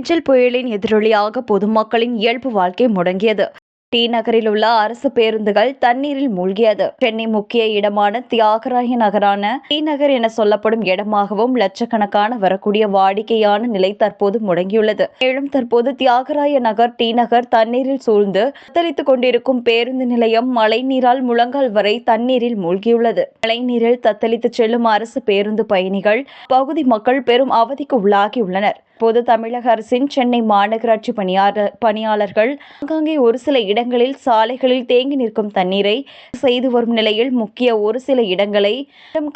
பெஞ்சல் புயலின் எதிரொலியாக பொதுமக்களின் இயல்பு வாழ்க்கை முடங்கியது. டி நகரில் உள்ள அரசு பேருந்துகள் தண்ணீரில் மூழ்கியது. சென்னை முக்கிய இடமான தியாகராய நகரான டி நகர் என சொல்லப்படும் இடமாகவும் லட்சக்கணக்கான வரக்கூடிய வாடிக்கையான நிலை தற்போது முடங்கியுள்ளது. மேலும் தற்போது தியாகராய நகர் டி நகர் தண்ணீரில் சூழ்ந்து தத்தளித்துக் கொண்டிருக்கும் பேருந்து நிலையம் மழை நீரால் முழங்கால் வரை தண்ணீரில் மூழ்கியுள்ளது. மழை நீரில் தத்தளித்து செல்லும் அரசு பேருந்து பயணிகள் பகுதி மக்கள் பெரும் அவதிக்கு உள்ளாகியுள்ளனர். இப்போது தமிழக அரசின் சென்னை மாநகராட்சி பணியாளர்கள் ஆங்காங்கே ஒரு சில இடங்களில் சாலைகளில் தேங்கி நிற்கும் தண்ணீரை செய்து வரும் நிலையில் முக்கிய ஒரு சில இடங்களை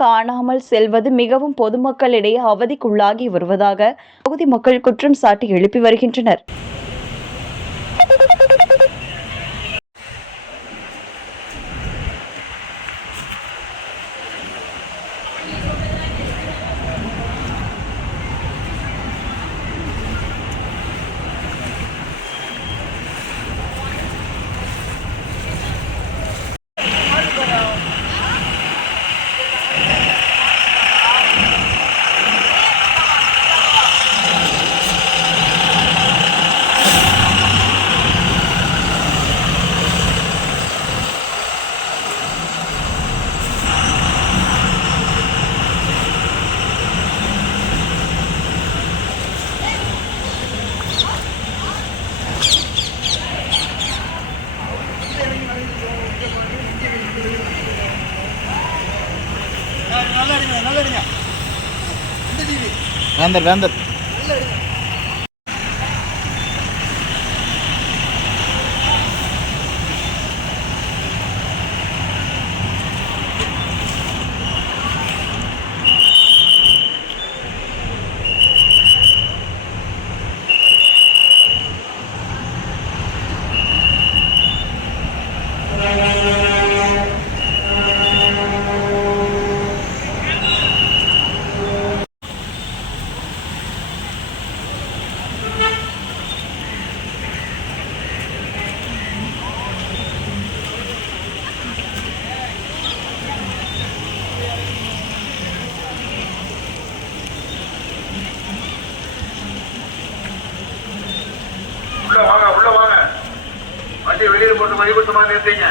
காணாமல் செல்வது மிகவும் பொதுமக்களிடையே அவதிக்குள்ளாகி வருவதாக பகுதி மக்கள் குற்றம் சாட்டி எழுப்பி வருகின்றனர். வேந்தர் உள்ள வாங்க வண்டி வெளியில போட்டு வழிபட்டுமா நிறுத்தீங்க.